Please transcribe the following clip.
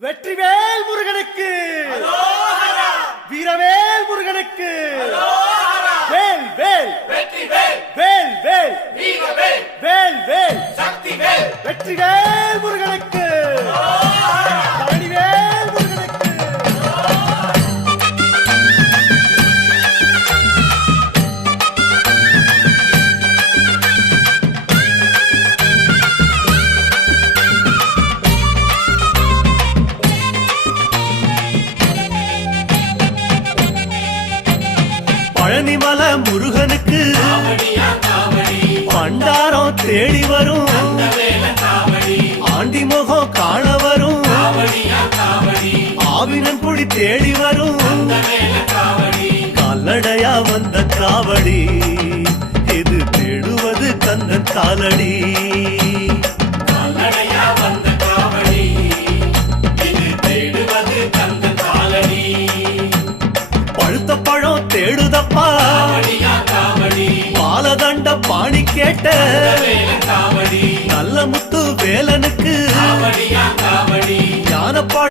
வெற்றிவேல் முருகனுக்கு, வீரவேல் முருகனுக்கு, வேல் வேல் வேல் வேல் வேல் வேல் வெற்றிவேல் முருகனுக்கு, பழனிவேல் முருகனுக்கு. பழனிமல முருகனுக்கு பண்டாரம் தேடி வரும், ஆண்டி முகம் காண வரும், ஆவினன் குடி தேடி வரும், கால்நடையா வந்த காவடி இது தேடுவது கந்தன் காலடி. பழுத்த பழம் தேடுதப்பா, பாலதண்ட பாணி கேட்ட நல்ல முத்து வேலனுக்கு ஞானப்பா